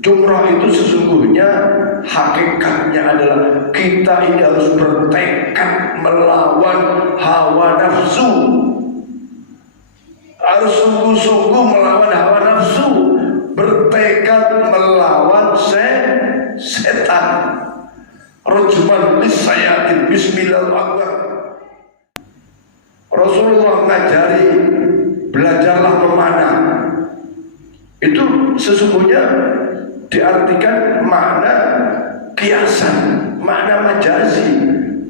Jumrah itu sesungguhnya hakikatnya adalah kita ini harus bertekad melawan hawa nafsu. Harus sungguh-sungguh melawan hawa nafsu, bertekad melawan setan. Rajman lisayatin bismillahirrahmanirrahim. Rasulullah ngajari belajarlah memanah. Itu sesungguhnya diartikan makna kiasan, makna majazi.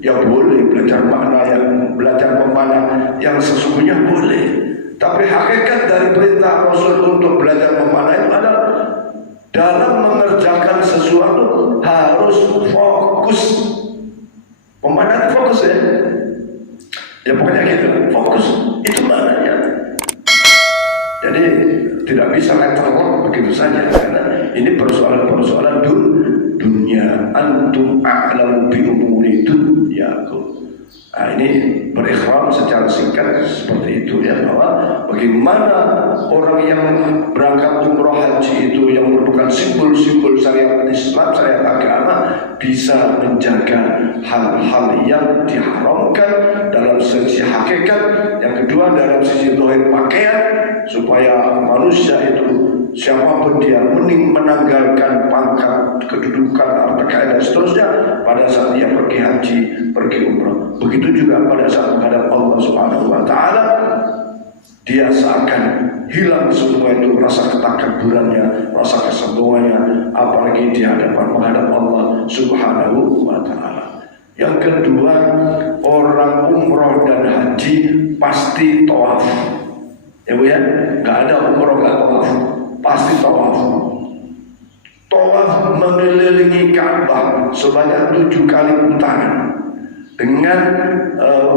Ya boleh belajar memanah yang sesungguhnya boleh. Tapi hakikat dari perintah Rasul untuk belajar memanah itu adalah dalam mengerjakan sesuatu harus fokus. Memanah fokus ya. Ya pokoknya gitu, fokus. Itu maknanya. Jadi tidak bisa letterlock begitu saja, karena ini persoalan-persoalan dunia. Antum a'lamu bi umuri dunyakum. Nah, ini berikhram secara singkat seperti itu ya, bahwa bagaimana orang yang berangkat umroh haji itu yang merupakan simbol-simbol syariat Islam, syariat agama, bisa menjaga hal-hal yang diharamkan dalam sisi hakikat. Yang kedua dalam sisi zahir pakaian, supaya manusia itu siapapun dia menanggalkan pangkat, kedudukan, harta kekayaan dan seterusnya pada saat dia pergi haji, pergi umrah. Begitu juga pada saat menghadap Allah Subhanahu wa taala, dia seakan hilang semua itu rasa ketakabburannya, rasa kesombongannya, apalagi di hadapan menghadap Allah Subhanahu wa taala. Yang kedua, orang umroh dan haji pasti tawaf. Ya Bu ya, nggak ada umroh nggak tawaf, pasti tawaf. Tawaf mengelilingi Ka'bah sebanyak 7 kali putaran dengan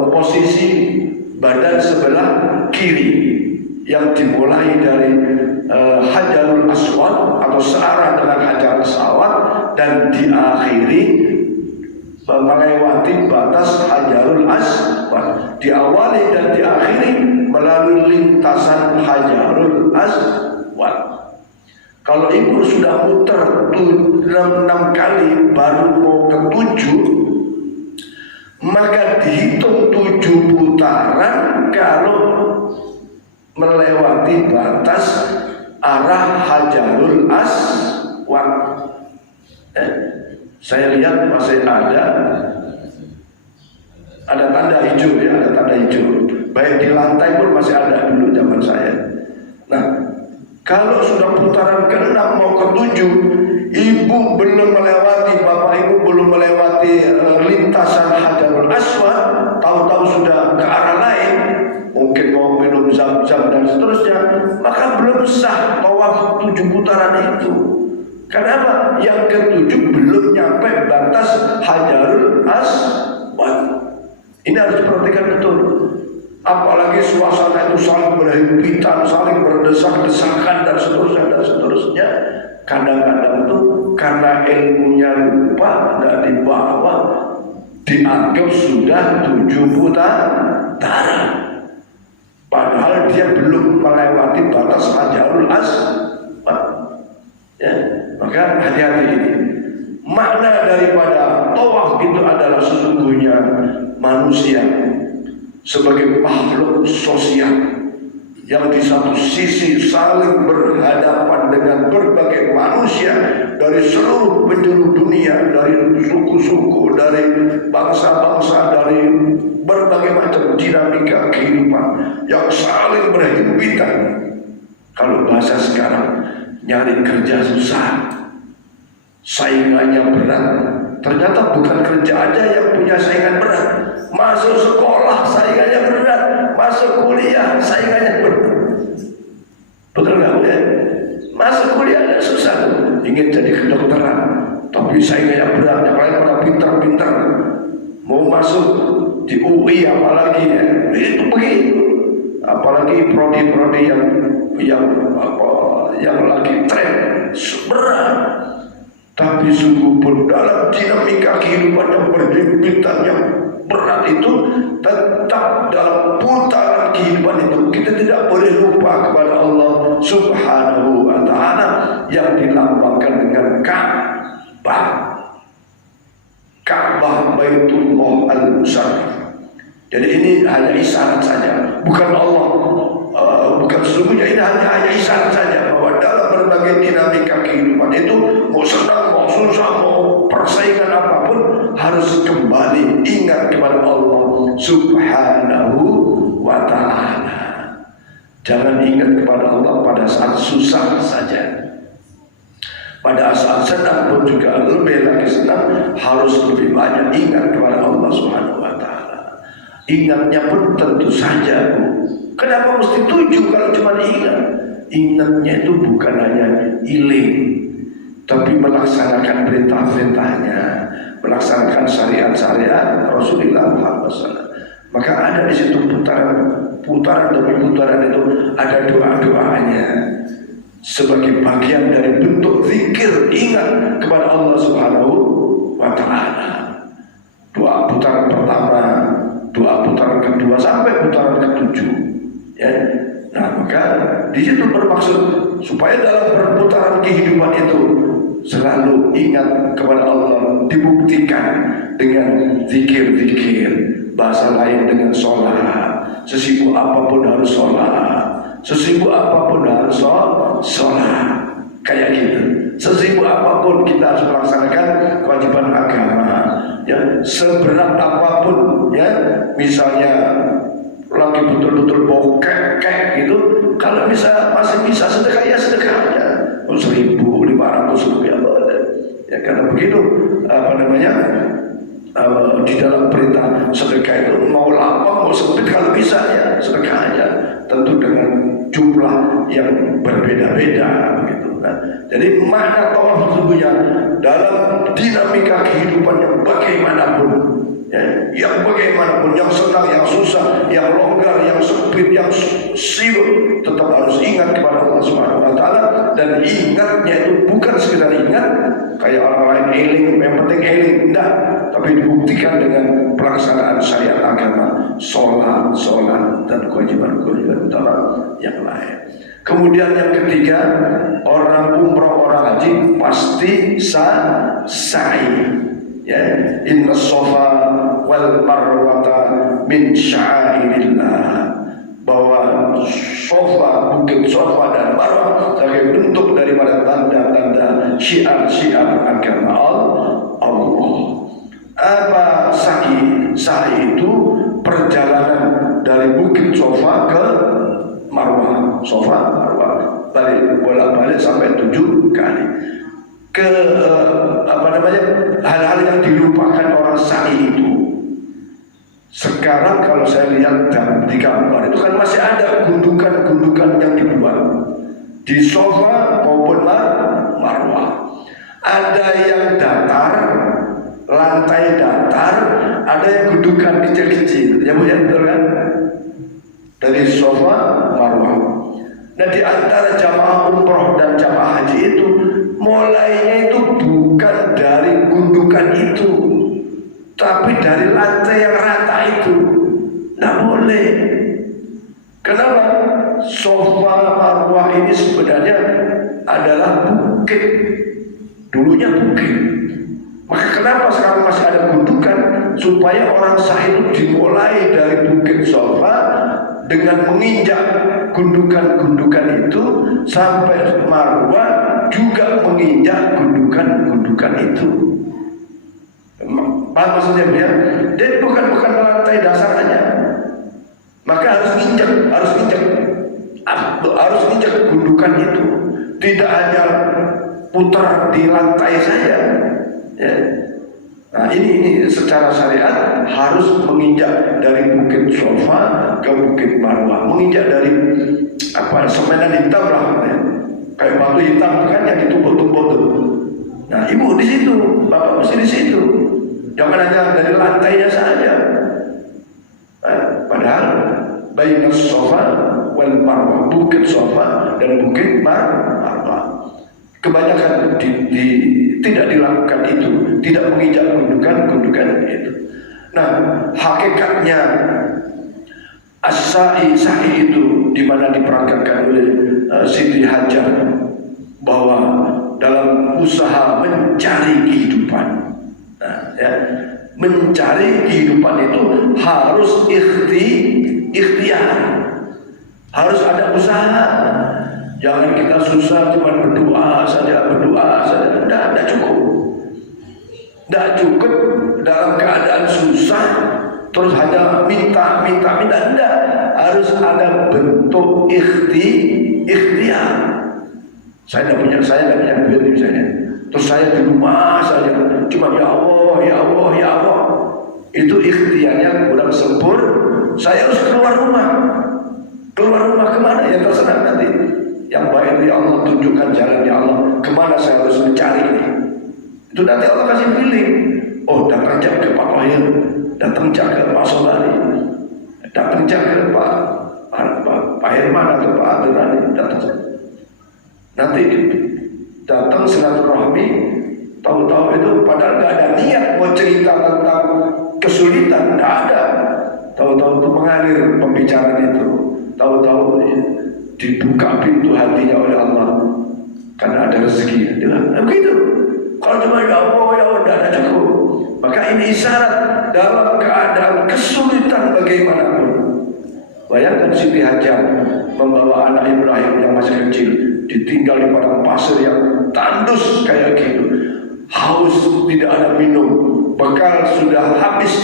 posisi badan sebelah kiri yang dimulai dari Hajarul Aswad atau searah dengan Hajarul Aswad dan diakhiri melewati batas Hajarul Aswad, diawali dan diakhiri melalui lintasan Hajarul Aswad. Kalau ibu sudah muter 6 kali baru mau ke 7, maka dihitung 7 putaran kalau melewati batas arah Hajarul Aswad. Saya lihat masih ada tanda hijau ya, ada tanda hijau. Baik di lantai pun masih ada dulu zaman saya. Nah, kalau sudah putaran ke-6 mau ke-7, ibu belum melewati, bapak ibu belum melewati lintasan Hajarul Aswad, tahu-tahu sudah ke arah lain, mungkin mau minum zam-zam dan seterusnya, maka belum sah tawaf 7 putaran itu. Kenapa? Yang ke-7 belum nyampe batas Hajarul Aswad. Ini harus diperhatikan betul. Apalagi suasana itu saling berhimpitan, saling berdesak-desakan dan seterusnya. Kadang-kadang itu karena ilmunya lupa dan dibawa, dianggap sudah 7 putaran, padahal dia belum melewati batas Hajarul Aswad. Ya, maka hati-hati ini. Makna daripada tawaf itu adalah sesungguhnya manusia sebagai makhluk sosial yang di satu sisi saling berhadapan dengan berbagai manusia dari seluruh penjuru dunia, dari suku-suku, dari bangsa-bangsa, dari berbagai macam dinamika kehidupan yang saling berhimpitan. Kalau bahasa sekarang, nyari kerja susah, saingannya berat. Ternyata bukan kerja aja yang punya saingan berat, masuk sekolah saingannya berat, masuk kuliah saingannya berat. Betul nggak Bu ya? Masuk kuliah agak susah, ingin jadi kedokteran, tapi saingannya berat, apalagi pada pintar-pintar. Mau masuk di UI apalagi ya, itu begitu. Apalagi prodi-prodi yang lagi tren berat. Tapi sungguh pun dalam dinamika kehidupan yang berhimpitan yang berat itu, tetap dalam putaran kehidupan itu kita tidak boleh lupa kepada Allah Subhanahu wa ta'ala yang dilambangkan dengan Jadi ini hanya isyarat saja, bukan Allah, bukan sesungguhnya, ini hanya isyarat saja bahwa dalam berbagai dinamika kehidupan itu, mau senang, mau susah, mau persaingan apapun, harus kembali ingat kepada Allah Subhanahu wa ta'ala. Jangan ingat kepada Allah pada saat susah saja. Pada saat senang pun juga lebih lagi senang, harus lebih banyak ingat kepada Allah Subhanahu wa ta'ala. Ingatnya pun tentu saja, kenapa mesti 7 kalau cuma ingat? Ingatnya itu bukan hanya iling, tapi melaksanakan perintah-perintahnya, melaksanakan syariat-syariat Rasulullah SAW. Maka ada di situ putaran demi putaran itu ada doa-doanya sebagai bagian dari bentuk zikir ingat kepada Allah Subhanahu wa ta'ala. Doa putaran pertama, doa putaran kedua sampai putaran ke-7, ya. Nah, maka di situ bermaksud supaya dalam perputaran kehidupan itu selalu ingat kepada Allah, dibuktikan dengan zikir-zikir, bahasa lain dengan sholat. Sesibuk apapun harus sholat, sesibuk apapun harus sholat, kayak gitu. Sesibuk apapun kita harus melaksanakan kewajiban agama, ya. Seberat apapun, ya, misalnya lagi betul-betul bokek gitu, kalau masih bisa sedekah, ya sedekah aja 1.500 rupiah boleh, ya. Karena begitu di dalam perintah sedekah itu, mau lapang mau sempit, kalau bisa ya sedekah aja, tentu dengan jumlah yang berbeda-beda gitu. Nah, jadi makna tawaf sesungguhnya dalam dinamika kehidupan yang bagaimanapun, ya, yang bagaimanapun, yang senang, yang susah, yang longgar, yang sempit, yang sibuk, tetap harus ingat kepada Allah Subhanahu wa ta'ala. Dan ingatnya itu bukan sekedar ingat kayak orang lain eling, yang penting eling, enggak, tapi dibuktikan dengan pelaksanaan syariat agama, sholat dan kewajiban-kewajiban utama yang lain. Kemudian yang ketiga, orang umrah, orang haji pasti sa'i, ya. Inna Shafa wal Marwata min sya'airillah, bahwa Shafa, bukit Shafa dan Marwah sebagai bentuk daripada tanda-tanda syiar-syiar agama Allah. Apa sa'i? Sa'i itu perjalanan dari bukit Shafa ke Marwah, Shafa, Marwah, bolak-balik sampai 7 kali. Hal-hal yang dilupakan orang sa'i itu. Sekarang kalau saya lihat di gambar itu kan masih ada gundukan-gundukan yang dibuat di Shafa maupun Marwah. Ada yang datar, lantai datar, ada yang gundukan kecil-kecil, ya Bu, ya, betul kan? Dari Shafa, Marwah. Nah, di antara jamaah umroh dan jamaah haji itu mulainya itu bukan dari gundukan itu, tapi dari lantai yang rata itu. Nah, boleh. Kenapa? Shafa Marwah ini sebenarnya adalah bukit, dulunya bukit. Maka kenapa sekarang masih ada gundukan? Supaya orang sah itu dimulai dari bukit Shafa dengan menginjak gundukan-gundukan itu sampai Marwah juga menginjak gundukan-gundukan itu. Paham maksudnya ya? Jadi bukan lantai dasarnya. Maka harus injak gundukan itu. Tidak hanya putar di lantai saja, ya. Nah, ini secara syariat harus menginjak dari bukit Shafa ke bukit Marwah, menginjak dari semenan hitam lah, ya. Kayak batu hitam kan yang ditumpuk-tumpuk tuh. Nah, ibu di situ, bapak mesti di situ. Jangan hanya dari lantainya saja. Nah, padahal baina Shafa wal Marwah, bukit Shafa dan bukit Marwah, kebanyakan tidak dilakukan itu, tidak menginjak gundukan itu. Nah, hakikatnya as-sa'i itu di mana diperagakan oleh Siti Hajar, bahwa dalam usaha mencari kehidupan, nah, ya, Mencari kehidupan itu harus ikhtiar, harus ada usaha. Jangan kita susah cuma berdoa saja, tidak cukup. Tidak cukup dalam keadaan susah terus hanya minta, tidak. Harus ada bentuk ikhtiar. Saya tidak punya duit misalnya, terus saya di rumah saja cuma ya Allah. Itu ikhtiarnya kurang sempurna. Saya harus keluar rumah kemana? Ya terserah nanti. Yang baik ya Allah, tunjukkan jalan ya Allah. Kemana saya harus mencari ini? Itu nanti Allah kasih pilih. Oh, datang ke Pak Wahir, datang ke Pak Sobari, datang ke Pak Herman atau Pak Adirani, datang. Nanti datang silaturahmi, tahu-tahu itu padahal nggak ada niat mau cerita tentang kesulitan, nggak ada. Tahu-tahu itu mengalir pembicaraan itu, tahu-tahu dibuka pintu hatinya oleh Allah karena ada rezeki. Begitu. Kalau cuma ya Allah, tidak ada cukup. Maka ini isyarat dalam keadaan kesulitan bagaimanapun. Bayangkan Siti Hajar membawa anak Ibrahim yang masih kecil, ditinggal di padang pasir yang tandus kayak gitu, haus, tidak ada minum, bekal sudah habis.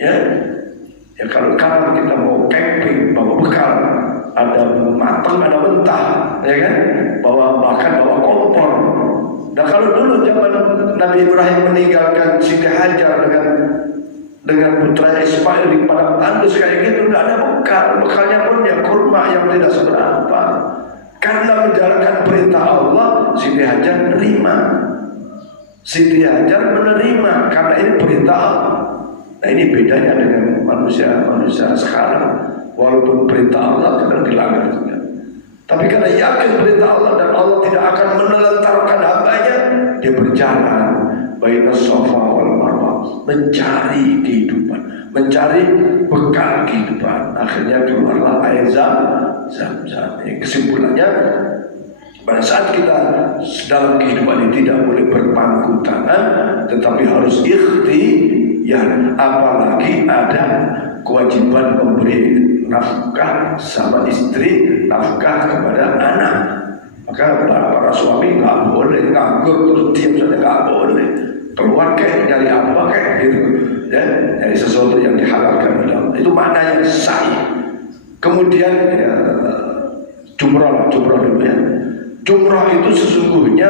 Ya kalau kita mau camping bawa bekal, ada matang, ada mentah, ya kan? Bahkan bawa kompor. Nah kalau dulu zaman Nabi Ibrahim meninggalkan Siti Hajar dengan putranya Ismail di padang tandus kayak gitu, nggak ada bekal. Bekalnya pun ya kurma yang tidak seberapa. Karena menjalankan perintah Allah, Siti Hajar menerima karena ini perintah Allah. Nah ini bedanya dengan manusia sekarang. Walaupun perintah Allah kadang dilanggar juga. Tapi karena yakin perintah Allah dan Allah tidak akan menelantarkan hambanya, dia berjalan baina Safa wal Marwah, mencari kehidupan, mencari bekal kehidupan. Akhirnya keluarlah air Zam-Zam. Kesimpulannya, pada saat kita dalam kehidupan ini tidak boleh berpangku tangan, tetapi harus ikhtiar. Apalagi ada kewajiban memberi nafkah sama istri, nafkah kepada anak. Maka para suami nggak boleh nganggur terus diam saja, nggak boleh. Keluar kayak nyari apa kayak gitu, ya, nyari sesuatu yang dihalalkan dalam. Itu maknanya sahih. Kemudian ya, jumrah dulu ya. Jumrah itu sesungguhnya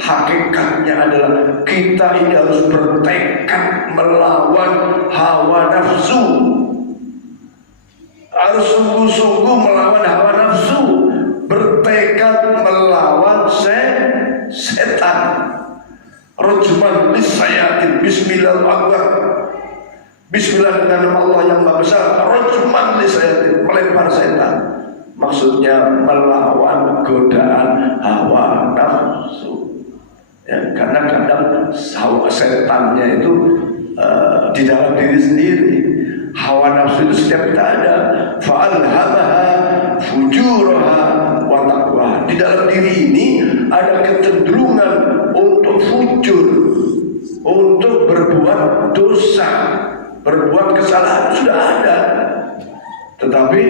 hakikatnya adalah kita ini harus bertekad melawan hawa nafsu. Harus sungguh-sungguh melawan hawa nafsu, bertekad melawan setan. Rajman lisayatin, bismillahirrahmanirrahim. Bismillah dengan nama Allah yang Maha Besar. Rajman lisayatin, melempar setan. Maksudnya melawan godaan hawa nafsu. Ya, karena kadang hawa setannya itu di dalam diri sendiri. Hawa nafsu itu setiap kita ada. Fa'alhamaha fujuraha wa taqwa. Di dalam diri ini ada kecenderungan untuk fujur, untuk berbuat dosa, berbuat kesalahan, sudah ada. Tetapi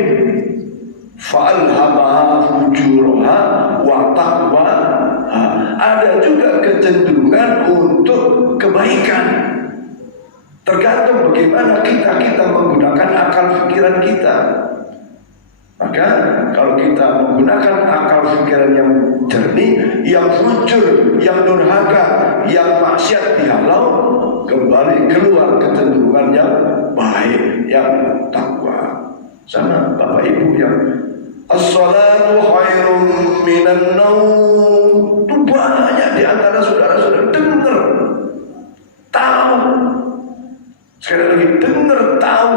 fa'alhamaha fujuraha wa taqwa, ada juga kecenderungan untuk kebaikan. Tergantung bagaimana kita menggunakan akal pikiran kita. Maka kalau kita menggunakan akal pikiran yang jernih, yang fujur, yang durhaka, yang maksiat dihalau, kembali keluar kecenderungan yang baik, yang takwa. Sama Bapak Ibu yang as-salatu khairum minan naum. Itu banyak di antara saudara-saudara dengar, tahu. Sekali lagi dengar, tahu,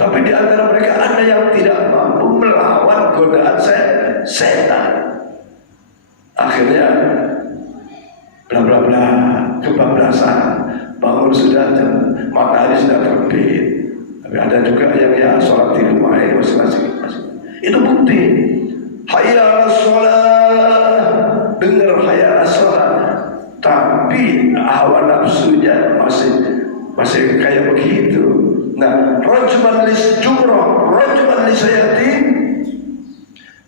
tapi di antara mereka ada yang tidak mampu melawan godaan setan. Akhirnya bla bla bla, kebablasan, bangun sudah matahari sudah terbit. Tapi ada juga yang ya sholat di rumah masing-masing. Itu bukti. Hayya 'alas shalah, dengar hayya 'alas shalah, tapi hawa nafsunya masih masih kayak begitu. Nah, rajman lis jumrah, rajman lis yatim,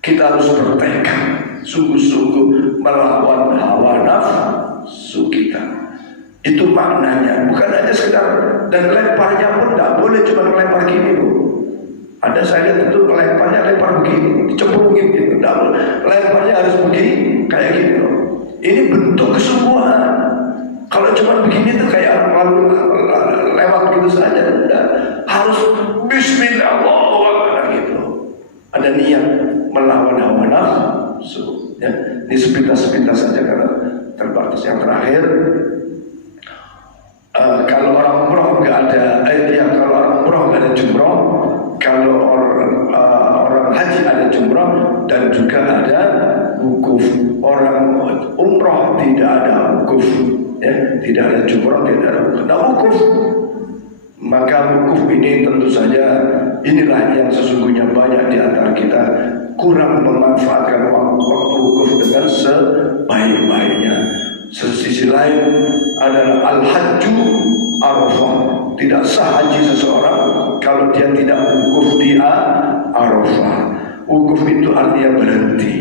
kita harus bertekad sungguh-sungguh melawan hawa nafsu kita. Itu maknanya, bukan hanya sekedar, dan lemparnya pun tidak boleh cuma melempar gini loh. Ada saya lihat itu lempar begini, dicemplungin gitu, tidak boleh. Lemparnya harus begini, kayak gini loh. Ini bentuk kesungguhan. Kalau cuma begini tuh kayak lalu lewat gitu saja, tidak. Harus Bismillah gitu. Ada niat melawan hawa nafsu. Ya, ini sepintas-sepintas saja karena terbatas. Yang terakhir, kalau orang umroh nggak ada, kalau orang umroh nggak ada jumroh, kalau orang haji ada jumroh dan juga ada wukuf. Orang umroh tidak ada wukuf, ya, tidak ada jumroh, tidak ada wukuf. Nah, wukuf, maka wukuf ini tentu saja inilah yang sesungguhnya banyak di antara kita kurang memanfaatkan waktu wukuf dengan sebaik-baiknya. Sisi lain adalah al-hajju Arafah. Tidak sah haji seseorang kalau dia tidak wukuf di Arafah. Wukuf itu artinya berhenti.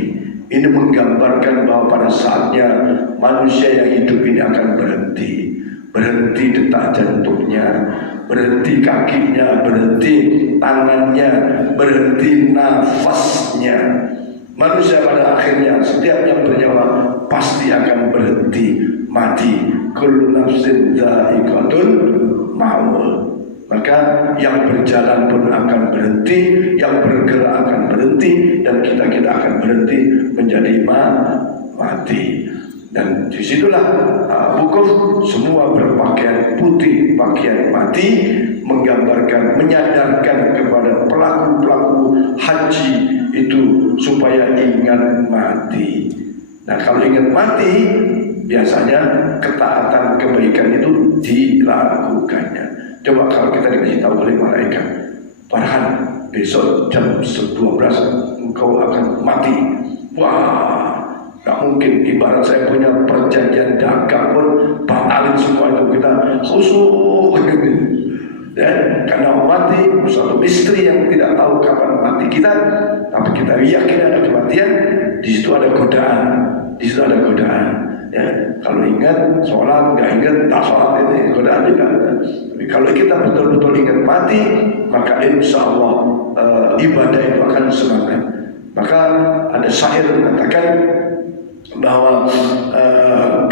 Ini menggambarkan bahwa pada saatnya manusia yang hidup ini akan berhenti. Berhenti detak jantungnya, berhenti kakinya, berhenti tangannya, berhenti nafasnya. Manusia pada akhirnya setiap yang bernyawa pasti akan berhenti mati. Kullu nafsin dha'iqatul maut. Maka yang berjalan pun akan berhenti, yang bergerak akan berhenti, dan kita akan berhenti menjadi mati. Dan disitulah wukuf semua berpakaian putih, pakaian mati, menggambarkan, menyadarkan kepada pelaku-pelaku haji itu supaya ingat mati. Nah, kalau ingat mati, biasanya ketaatan kebaikan itu dilakukannya. Coba kalau kita dikasih tahu oleh malaikat, Farhan, besok jam 12 engkau akan mati. Wah, gak mungkin. Ibarat saya punya perjanjian dagang pun batalin semua itu, kita khusyuk. Ya, karena mati suatu misteri yang tidak tahu kapan mati kita, tapi kita yakin ada kematian. Di situ ada godaan, di situ ada godaan. Ya, kalau ingat sholat, nggak ingat tak sholat, ini godaan juga. Tapi kalau kita betul-betul ingat mati, maka insya Allah ibadah itu akan semangat. Maka ada syair mengatakan bahwa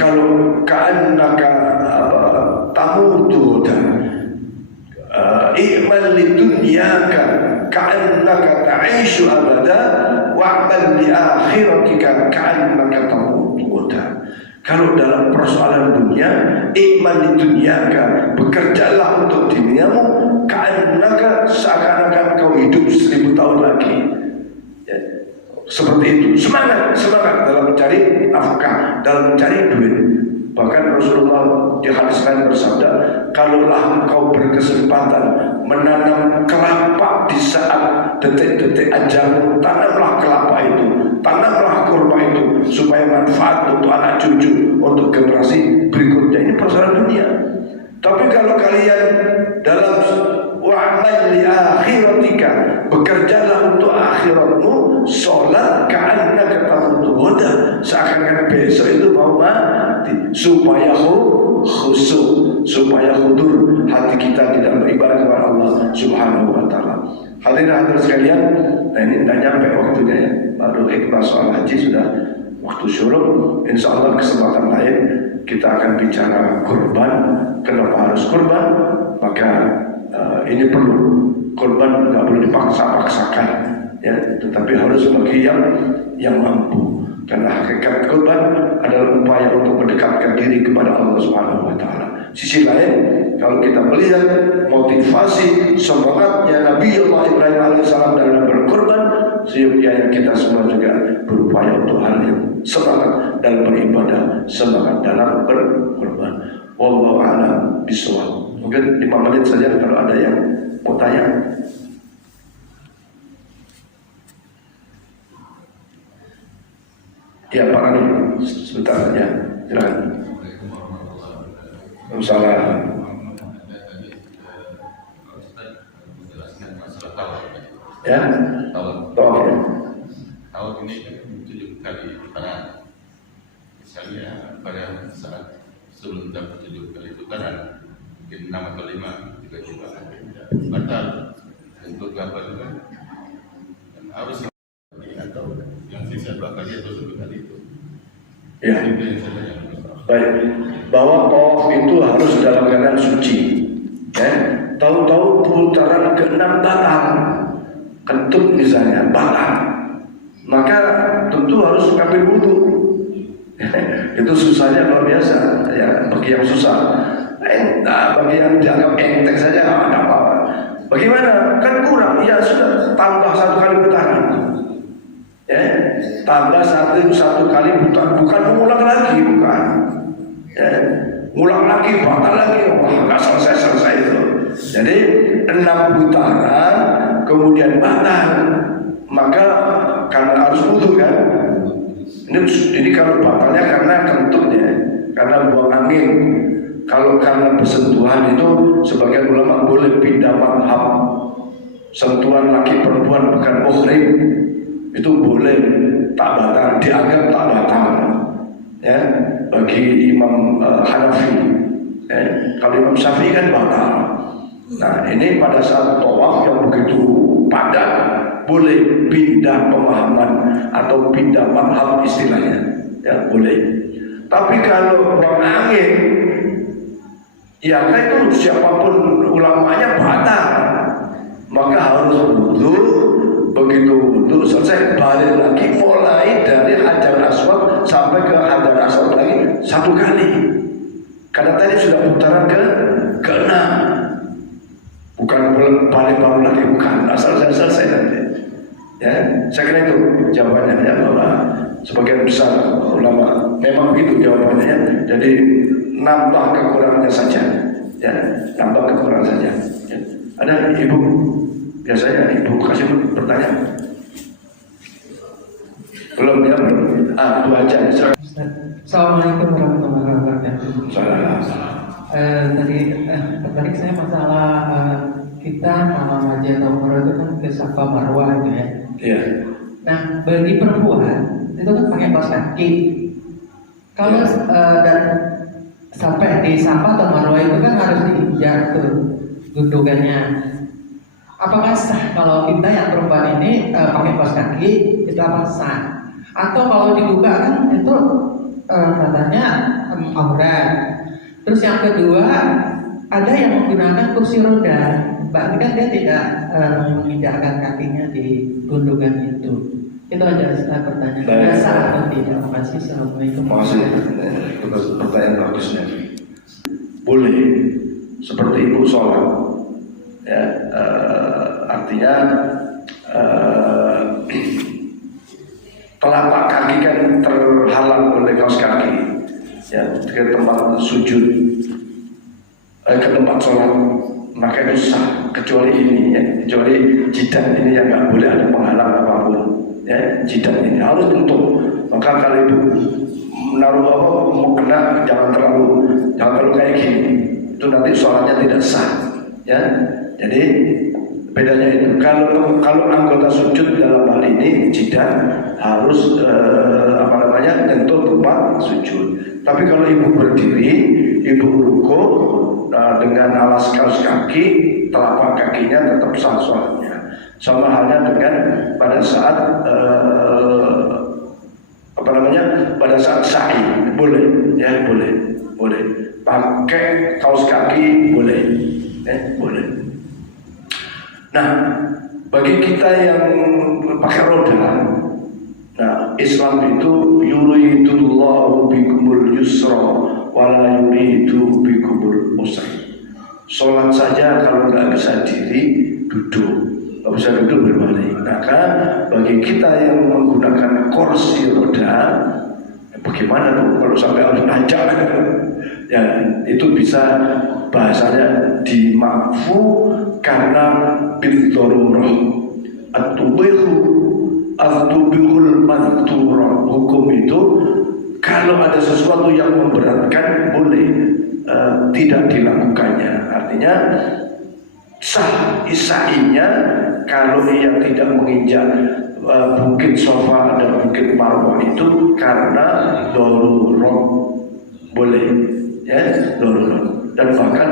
kalau ka'annaka tamutu i'mal lidunyaka ka'annaka ta'ishu abada wa'mal li akhiratika ka'annaka tamutu. Kalau dalam persoalan dunia, i'mal lidunyaka, bekerjalah untuk duniamu, ka'annaka seakan-akan kau hidup 1000 tahun lagi. Ya, seperti itu. Semangat dalam mencari nafkah, dalam mencari duit. Bahkan Rasulullah di hadis lain bersabda, kalaulah engkau berkesempatan menanam kelapa di saat detik-detik ajalmu, tanamlah kelapa itu, tanamlah kurma itu, supaya manfaat untuk anak cucu, untuk generasi berikutnya. Ini persoalan dunia. Tapi kalau kalian dalam wa'mal li akhiratika, bekerjalah untuk akhiratmu, sholat ka'annaka tamutu ghadan, seakan-akan besok itu mau mati, supaya khusyuk, supaya khudur hati kita tidak beribadah kepada Allah Subhanahu wa taala. Hadirin sekalian, nah ini tidak nyampe waktunya ya. Baru ikhlas soal haji sudah waktu syuruk. Insya Allah kesempatan lain kita akan bicara kurban. Kenapa harus kurban? Maka ini perlu kurban, nggak perlu dipaksa-paksakan, ya, tetapi harus bagi yang mampu. Karena hakikat kurban adalah upaya untuk mendekatkan diri kepada Allah Subhanahu wa taala. Sisi lain, kalau kita melihat motivasi semangatnya Nabi Allah Ibrahim alaihissalam dalam berkurban, sehingga kita semua juga berupaya untuk hal yang semangat dalam beribadah, semangat dalam berkurban. Wallahu a'lam bishawab. Mungkin 5 menit saja kalau ada yang mau tanya. Ya Pak Anu, sebentar ya, silakan. Waalaikumsalam. Ya, tawaf ya. Tawaf ini kan 7 kali putaran. Misalnya pada saat sebelum 7 kali putaran, mungkin 6 atau 5 tiba-tiba batal untuk apa juga, dan harus atau yang sisa 2 kali atau 1 kali itu. Ya. Baik, bahwa tawaf itu harus dalam keadaan suci. Ya, tahu-tahu putaran ke-6 batal, kentut misalnya batal, maka tentu harus ngambil wudhu. Itu susahnya luar biasa ya, bagi yang susah. Bagi yang dianggap enteng saja ada apa-apa. Bagaimana? Kan kurang, ya sudah tambah 1 kali putaran. Ya, tambah satu kali putaran, bukan mengulang lagi, bukan. Ya, ulang lagi, batal lagi, wah nggak selesai itu. Jadi 6 putaran kemudian batal, maka karena harus wudhu kan. Ini kalau batalnya karena kentutnya, karena buang angin. Kalau karena bersentuhan itu sebagian ulama boleh pindah madhab. Sentuhan laki perempuan bukan muhrim itu boleh, tak batal, dianggap tak batal. Ya, bagi Imam Hanafi. Kalau Imam Syafi'i kan batal. Nah, ini pada saat tawaf yang begitu padat boleh pindah pemahaman atau pindah madhab istilahnya, ya boleh. Tapi kalau buang angin, ya kan itu siapapun ulamanya batal, maka harus wudhu. Begitu wudhu selesai balik lagi, mulai dari Hajar Aswad sampai ke Hajar Aswad lagi 1 kali. Karena tadi sudah putaran ke-6, bukan balik baru lagi, bukan, asal selesai nanti. Ya, saya kira itu jawabannya ya, bahwa sebagian besar ulama memang begitu jawabannya ya. Jadi nambah kekurangannya saja, ya, nambah kekurangan saja. Ya. Ada ibu, biasanya ibu kasih pertanyaan. Belum ya, belum. Itu aja. Assalamualaikum warahmatullahi wabarakatuh. Tadi tertarik saya masalah kita kalau haji atau umroh itu kan ke Safa Marwah gitu ya. Iya. Nah, bagi perempuan itu kan pakai kaos kaki. Kalau dan sampai di Safa atau Marwah itu kan harus diinjak tuh gundukannya. Apakah sah kalau kita yang perempuan ini pakai kaos kaki, itu apa sah? Atau kalau dibuka kan itu katanya aurat. Terus yang kedua, ada yang menggunakan kursi roda, berarti kan dia tidak menginjakkan kakinya di gundukan itu. Itu aja pertanyaan. Biasa atau tidak? Terima kasih. Assalamualaikum. Terima kasih. Itu pertanyaan bagusnya. Boleh, seperti ibu sholat. Ya, artinya telapak kaki kan terhalang oleh kaos kaki, ya, ke tempat sujud, ke tempat sholat, maka itu sah, kecuali ini, ya, kecuali jidat ini yang nggak boleh ada penghalang apapun, ya, jidat ini harus tutup. Maka kalau ibu menaruh apa mau kena, jangan terlalu kayak gini, itu nanti sholatnya tidak sah, ya. Jadi bedanya itu, kalau anggota sujud dalam hal ini jidat harus nyentuh tempat sujud. Tapi kalau ibu berdiri, ibu rukuk dengan alas kaos kaki, telapak kakinya tetap sah sholatnya. Sama halnya dengan pada saat pada saat sa'i boleh, ya boleh pakai kaos kaki boleh, boleh. Nah, bagi kita yang pakai roda, nah Islam itu yuridullahu bikumul yusra wala yuridu bikumul usra. Sholat saja kalau nggak bisa diri, duduk, nggak bisa duduk berbalik. Maka bagi kita yang menggunakan kursi roda, bagaimana tuh kalau sampai harus najak? Ya itu bisa bahasanya dimakfu karena bidorurah atubihul madhurah. Hukum itu kalau ada sesuatu yang memberatkan boleh tidak dilakukannya. Artinya sah isainya kalau ia tidak menginjak bukit Sofa dan bukit Marwah itu karena darurat, boleh ya, darurat. Dan bahkan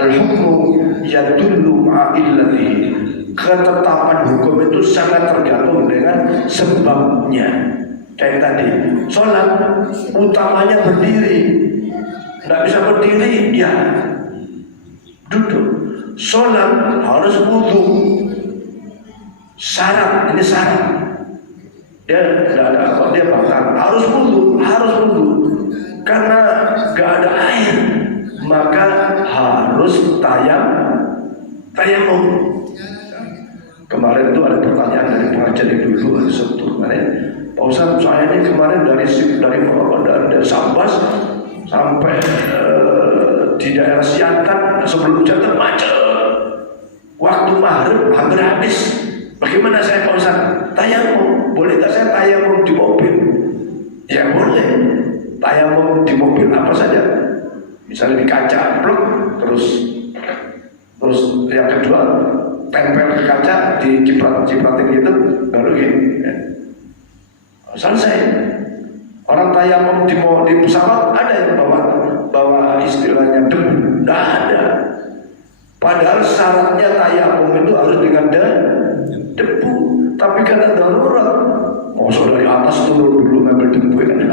al-hukmu yadullu ma'illati, ketetapan hukum itu sangat tergantung dengan sebabnya. Kayak tadi, sholat utamanya berdiri, tidak bisa berdiri, ya duduk. Sholat harus wudu, syarat, ini syarat. Dia tidak ada apa, dia batal, harus wudu, karena gak ada air, maka harus tayamum. Kemarin itu ada pertanyaan dari pengajar yang dulu ada Sabtu kemarin, Pak Ustaz, saya ini kemarin dari Sambas sampai di daerah Siantar, sebelum Siantar macet, waktu maghrib hampir habis. Bagaimana saya Pak Ustaz? Tayamum, boleh tak saya tayamum di mobil? Ya boleh, tayamum di mobil apa saja, misalnya di kaca, pluk, terus yang kedua tempel ke kaca, cipratin gitu, baru gini ya. Selesai. Orang tayamum di pesawat ada yang bawa istilahnya debu, tidak ada. Padahal syaratnya tayamum itu harus dengan debu, tapi karena darurat, mau dari atas turun dulu ngambil debu kan,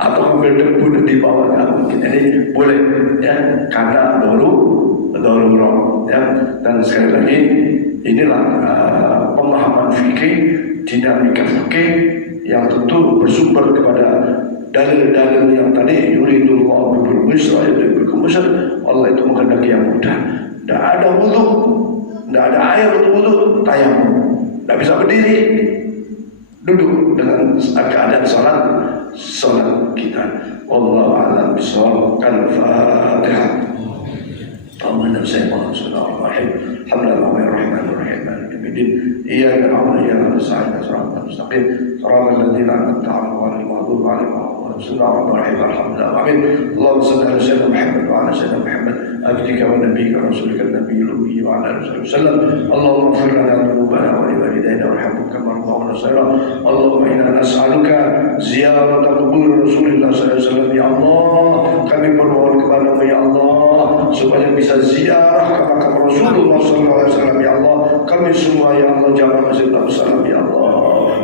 atau ngambil debu di bawahnya mungkin. Jadi boleh ya, karena darurat ya. Dan sekali lagi inilah pemahaman fikih, dinamika fikih yang tentu bersumber kepada dalil-dalil yang tadi, yuridullahu bikum yusra bikum yusra, Allah itu menghendaki yang mudah. Tidak ada wudu, tidak ada air untuk wudu, tayamum. Tidak bisa berdiri, duduk dengan keadaan salat kita. Wallahu a'lam bishawab. Al-Fatihah. Allahumma salli ala sayyidina Muhammad. Iyyaka na'budu wa iyyaka nasta'in. Shiratal mustaqim. Shiratal ladzina an'amta 'alaihim ghairil maghdubi 'alaihim waladdallin. Allahumma salli ala sayyidina Muhammad wa ala sayyidina Muhammad. Abdika wa nabiyyika wa rasulika an-nabiyil ummi wa ala alihi wasallam. Allahumma ighfir lana dhunubana wa li walidayna warhamhum kama rabbawna shaghira. Allahumma inna nas'aluka ziyarata qubur Rasulillah sallallahu alaihi wasallam. Ya Allah, kami bermohon kepadamu ya Allah supaya bisa ziarah ke makam Rasulullah sallallahu alaihi wasallam. Ya Allah, kami semua ya Allah jamaah Masjid Darussalam ya Allah,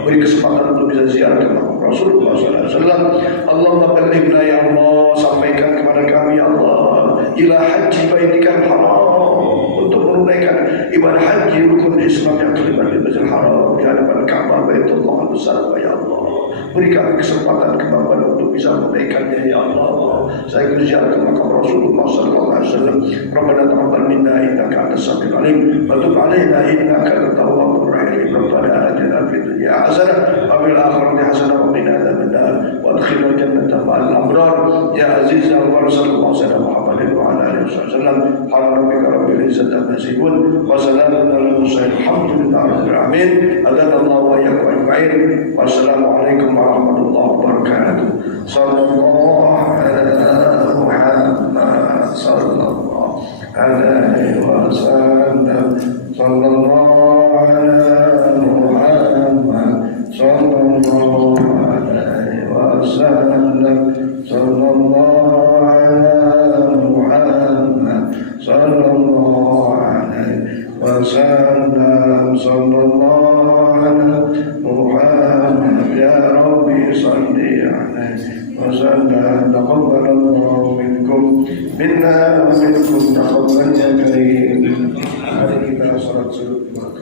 beri kesempatan untuk bisa ziarah ke makam Rasulullah sallallahu alaihi wasallam. Allahumma ballighna ya Allah, sampaikan kepada kami ya Allah ila haji baitikal haram, untuk menunaikan ibadah haji rukun Islam yang kelima di Masjidil Haram di hadapan Ka'bah Baitullah al-Musharraf ya Allah. Beri kami kesempatan kemampuan untuk bisa menunaikannya ya Allah. Saya berziarah ke makam Rasulullah sallallahu alaihi wasallam. Rabbana taqabbal minna innaka antas samiul alim wa tub alaina innaka antat tawwabur rahim. Rabbana atina fid dunya hasanah wa fil akhirati hasanah wa qina adzabannar wa adkhilna jannata ma'al abrar ya aziz ya Allah sallallahu alaihi Muhammadin wa ala alihi wasallam. Alhamdulillah rabbil izzati amma yasifun wa salamun alal mursalin alhamdulillahi rabbil alamin. Adallahu wa iyyakum ajma'in. Wassalamualaikum warahmatullahi wabarakatuh. Sallallahu ala Muhammad sallallahu alaihi wasallam. Sallallahu ala Muhammad sallallahu alaihi wasallam. Sallallahu ala Muhammad sallallahu alaihi wasallam. Sallallahu ala Muhammad ya Rabbi salli alaihi wasallam. Taqabbalallahu minkum minna wa minkum taqabbal ya karim. Mari kita salat subuh.